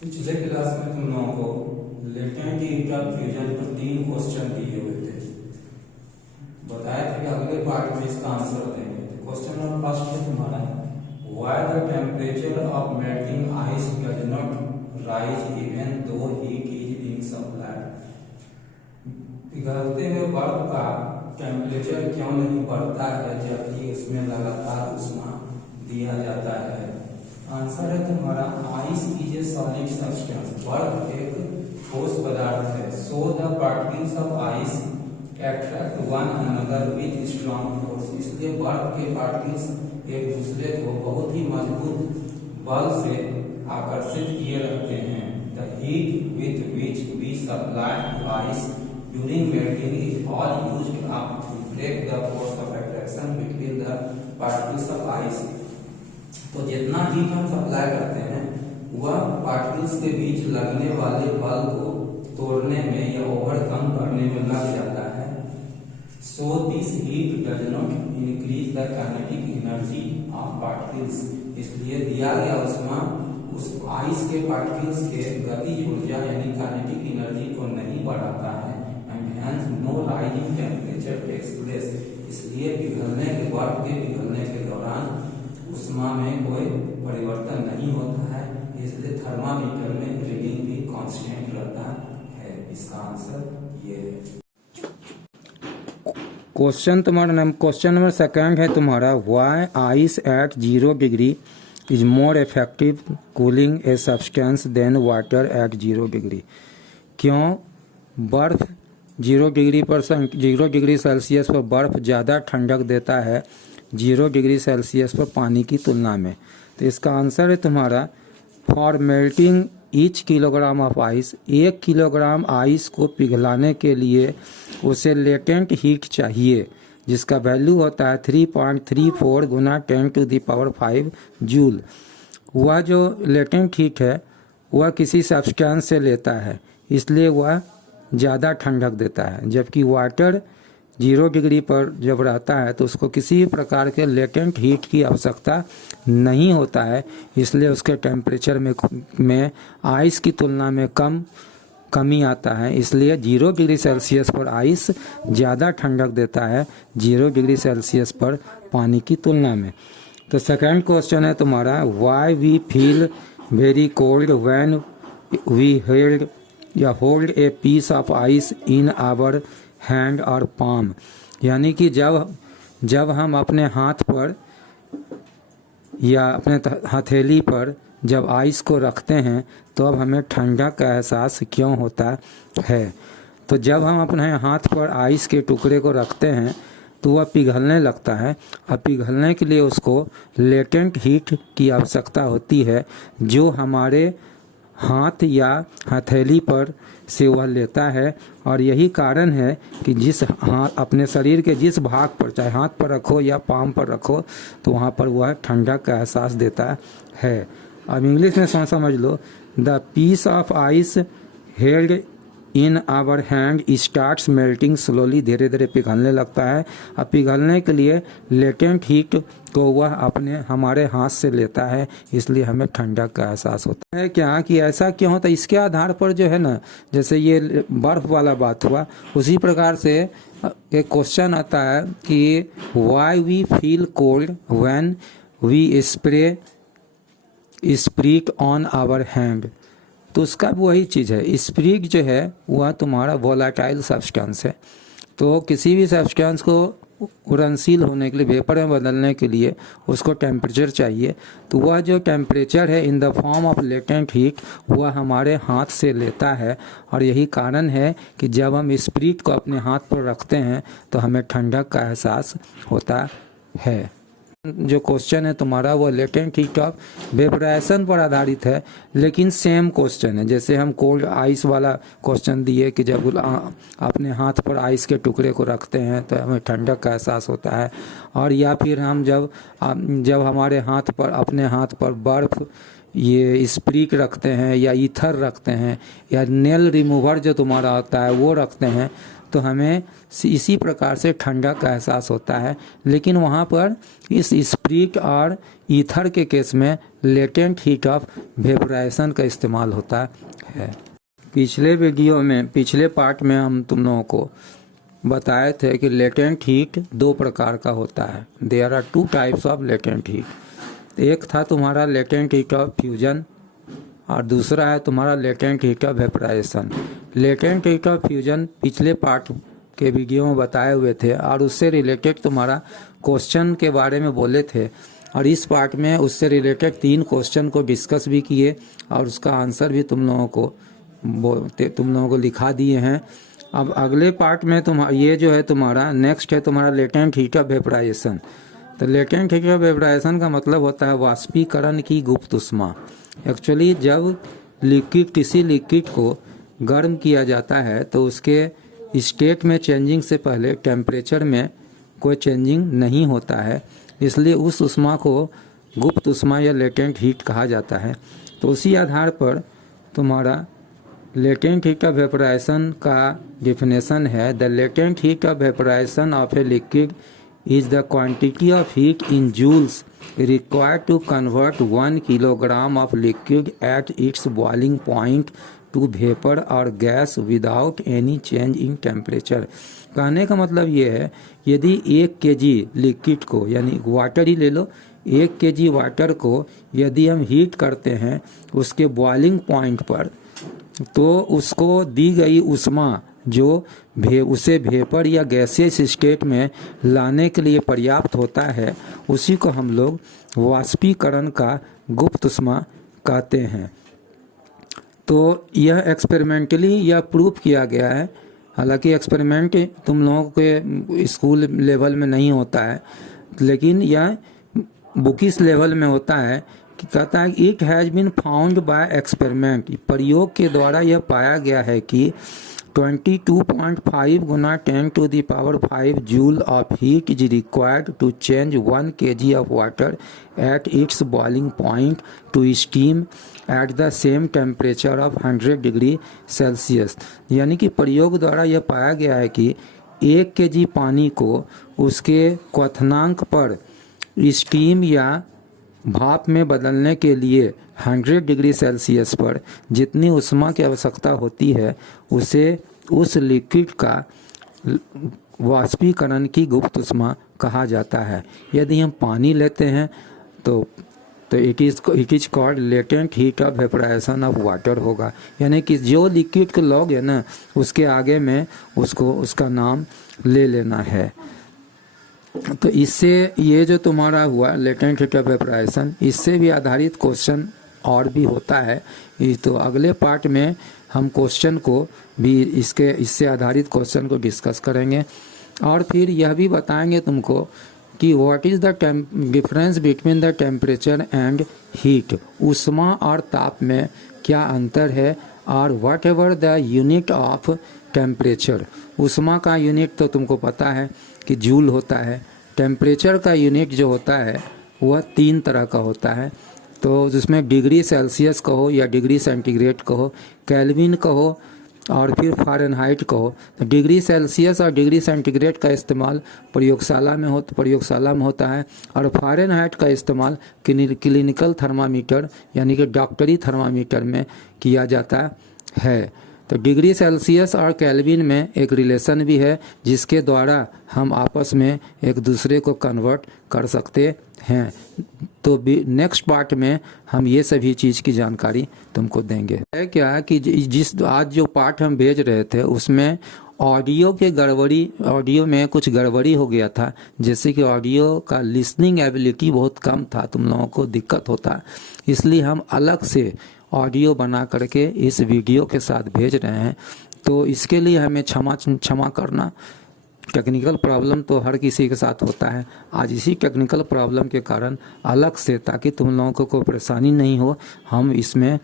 पिछले क्लास में तुम लोगों को लेटेंट हीट ऑफ फ्यूजन पर 3 क्वेश्चन दिए हुए थे। बताया था कि अगले पार्ट में इसका आंसर देंगे। तो क्वेश्चन नंबर फर्स्ट है तुम्हारा, why the temperature of melting ice does not rise even though heat is being supplied. पिघलते हुए बर्फ का टेम्परेचर क्यों नहीं बढ़ता है जबकि उसमें लगातार ऊष्मा दिया जाता है। आंसर है तुम्हारा, ice is a solid substance. बर्फ एक ठोस पदार्थ है। So the particles of ice attract one another with strong force. इसलिए बर्फ के पार्टिकल्स एक दूसरे को बहुत ही मजबूत बल से आकर्षित किए रहते हैं। The heat with which we supply to ice during melting is all used up to break the force of attraction between the particles of ice. तो जितना हीट हम सप्लाई करते हैं वह पार्टिकल्स के बीच लगने वाले बल को तोड़ने में या ओवरकम करने में लग जाता है। So this heat does not increase the kinetic energy of particles. इसलिए दिया गया ऊष्मा उस आइस के पार्टिकल्स के गतिज ऊर्जा यानी काइनेटिक एनर्जी को नहीं बढ़ाता है। And hence no rising temperature takes place. इसलिए पिघलने के बर्फ के पिघलने के दौरान ऊष्मा में कोई परिवर्तन नहीं होता है। इसलिए थर्मामीटर में रीडिंग भी कांस्टेंट रहता है। इसका आंसर ये है। क्वेश्चन नंबर सेकंड है तुम्हारा, why ice at 0 degree is more effective cooling a substance than water at 0 degree. क्यों बर्फ 0 डिग्री सेल्सियस पर बर्फ ज़्यादा ठंडक देता है 0 डिग्री सेल्सियस पर पानी की तुलना में। तो इसका आंसर है तुम्हारा, for melting each kilogram of ice. 1 kilogram ice को पिघलाने के लिए उसे लेटेंट हीट चाहिए जिसका वैल्यू होता है 3.34 गुना 10⁵ जूल। वह जो लेटेंट हीट है वह किसी सब्सटेंस से लेता है, इसलिए वह ज़्यादा ठंडक देता है। जबकि वाटर 0 डिग्री पर जब रहता है तो उसको किसी भी प्रकार के लेटेंट हीट की आवश्यकता नहीं होता है, इसलिए उसके टेम्परेचर में आइस की तुलना में कमी आता है। इसलिए 0 डिग्री सेल्सियस पर आइस ज़्यादा ठंडक देता है 0 डिग्री सेल्सियस पर पानी की तुलना में। तो सेकंड क्वेश्चन है तुम्हारा, why we feel very cold when we hold a piece of ice in our hand और पाम। यानी कि जब हम अपने हाथ पर या अपने हथेली पर जब आइस को रखते हैं तो अब हमें ठंडक का एहसास क्यों होता है। तो जब हम अपने हाथ पर आइस के टुकड़े को रखते हैं तो वह पिघलने लगता है और पिघलने के लिए उसको लेटेंट हीट की आवश्यकता होती है जो हमारे हाथ या हथेली पर से वह लेता है। और यही कारण है कि अपने शरीर के जिस भाग पर, चाहे हाथ पर रखो या पाम पर रखो, तो वहाँ पर वह ठंडक का एहसास देता है। अब इंग्लिश में समझ लो, the piece of ice held in our hand starts melting slowly. धीरे धीरे पिघलने लगता है। अब पिघलने के लिए लेटेंट हीट को वह हमारे हाथ से लेता है, इसलिए हमें ठंडक का एहसास होता है। क्या कि ऐसा क्यों होता है, इसके आधार पर जो है ना, जैसे ये बर्फ वाला बात हुआ, उसी प्रकार से एक क्वेश्चन आता है कि why we feel cold when we spirit on our hand. तो उसका वही चीज़ है। स्प्रिट जो है वह तुम्हारा वोलाटाइल सब्सटेंस है। तो किसी भी सब्सटेंस को उड़नशील होने के लिए, वेपर में बदलने के लिए उसको टेम्परेचर चाहिए। तो वह जो टेम्परेचर है in the form of latent heat वह हमारे हाथ से लेता है। और यही कारण है कि जब हम स्प्रिट को अपने हाथ पर रखते हैं तो हमें ठंडक का एहसास होता है। जो क्वेश्चन है तुम्हारा वो लेटेंट हीट ऑफ वेपराइजेशन पर आधारित है, लेकिन सेम क्वेश्चन है। जैसे हम कोल्ड आइस वाला क्वेश्चन दिए कि जब अपने हाथ पर आइस के टुकड़े को रखते हैं तो हमें ठंडक का एहसास होता है। और या फिर हम जब हमारे अपने हाथ पर बर्फ़ ये स्प्रिट रखते हैं या ईथर रखते हैं या नेल रिमूवर जो तुम्हारा होता है वो रखते हैं तो हमें इसी प्रकार से ठंडक का एहसास होता है। लेकिन वहाँ पर इस स्प्रिट और ईथर के केस में लेटेंट हीट ऑफ वेपोराइजेशन का इस्तेमाल होता है। पिछले पार्ट में हम तुम लोगों को बताए थे कि लेटेंट हीट दो प्रकार का होता है। There are two types of latent heat. एक था तुम्हारा लेटेंट हीट ऑफ फ्यूजन और दूसरा है तुम्हारा latent heat of vaporisation. Latent heat of fusion पिछले पार्ट के वीडियो में बताए हुए थे और उससे रिलेटेड तुम्हारा क्वेश्चन के बारे में बोले थे, और इस पार्ट में उससे रिलेटेड 3 क्वेश्चन को डिस्कस भी किए और उसका आंसर भी तुम लोगों को लिखा दिए हैं। अब अगले पार्ट में ये जो है तुम्हारा नेक्स्ट है तुम्हारा लेटेंट हीट ऑफ वेपोराइजेशन। तो लेटेंट हीट ऑफ वेपोराइजेशन का मतलब होता है वाष्पीकरण की गुप्त ऊष्मा। एक्चुअली जब किसी लिक्विड को गर्म किया जाता है तो उसके स्टेट में चेंजिंग से पहले टेम्परेचर में कोई चेंजिंग नहीं होता है, इसलिए उस ऊष्मा को गुप्त ऊष्मा या लेटेंट हीट कहा जाता है। तो उसी आधार पर तुम्हारा लेटेंट हीट ऑफ वेपोराइजेशन का डिफिनेशन है, the latent heat of vaporisation of a liquid is the quantity of heat in joules required to convert 1 kilogram of liquid at its boiling point to vapor or gas without any change in temperature। कहने का मतलब ये है, यदि 1 kg liquid को, यानी water ही ले लो, 1 kg water को यदि हम हीट करते हैं उसके बॉइलिंग पॉइंट पर, तो उसको दी गई ऊष्मा जो उसे वेपर या गैसियस स्टेट में लाने के लिए पर्याप्त होता है, उसी को हम लोग वाष्पीकरण का गुप्त ऊष्मा कहते हैं। तो यह एक्सपेरिमेंटली यह प्रूफ किया गया है। हालांकि एक्सपेरिमेंट तुम लोगों के स्कूल लेवल में नहीं होता है, लेकिन यह बुकिस लेवल में होता है कि कहता है it has been found by experiment. प्रयोग के द्वारा यह पाया गया है कि 22.5 गुना 10⁵ joule of heat is required to change 1 kg of water at its boiling point to steam at the same temperature of 100 degree Celsius. यानी कि प्रयोग द्वारा यह पाया गया है कि 1 kg पानी को उसके क्वथनांक पर स्टीम या भाप में बदलने के लिए 100 डिग्री सेल्सियस पर जितनी ऊष्मा की आवश्यकता होती है उसे उस लिक्विड का वाष्पीकरण की गुप्त ऊष्मा कहा जाता है। यदि हम पानी लेते हैं तो it is called latent heat of vaporisation of water होगा। यानी कि जो लिक्विड को लोगे ना उसके आगे में उसका नाम ले लेना है। तो इससे ये जो तुम्हारा हुआ लेटेंट हीट ऑफ वेपोराइजेशन, इससे भी आधारित क्वेश्चन और भी होता है। तो अगले पार्ट में हम क्वेश्चन को भी इससे आधारित क्वेश्चन को डिस्कस करेंगे, और फिर यह भी बताएंगे तुमको कि what is the difference between the temperature and heat. ऊष्मा और ताप में क्या अंतर है, और what ever the unit of temperature. ऊष्मा का यूनिट तो तुमको पता है कि जूल होता है। टेम्परेचर का यूनिट जो होता है वह 3 तरह का होता है, तो जिसमें डिग्री सेल्सियस कहो या डिग्री सेंटीग्रेड कहो, केल्विन कहो और फिर फ़ारेनहाइट कहो। तो डिग्री सेल्सियस और डिग्री सेंटीग्रेड का इस्तेमाल प्रयोगशाला में होता है, और फ़ारेनहाइट का इस्तेमाल क्लिनिकल थर्मामीटर यानी कि डॉक्टरी थर्मामीटर में किया जाता है। तो डिग्री सेल्सियस और केल्विन में एक रिलेशन भी है जिसके द्वारा हम आपस में एक दूसरे को कन्वर्ट कर सकते हैं। तो नेक्स्ट पार्ट में हम ये सभी चीज़ की जानकारी तुमको देंगे। है क्या कि आज जो पार्ट हम भेज रहे थे उसमें ऑडियो में कुछ गड़बड़ी हो गया था, जैसे कि ऑडियो का लिसनिंग एबिलिटी बहुत कम था, तुम लोगों को दिक्कत होता, इसलिए हम अलग से ऑडियो बना करके इस वीडियो के साथ भेज रहे हैं। तो इसके लिए हमें क्षमा करना। टेक्निकल प्रॉब्लम तो हर किसी के साथ होता है। आज इसी टेक्निकल प्रॉब्लम के कारण अलग से, ताकि तुम लोगों को कोई परेशानी नहीं हो, हम इसमें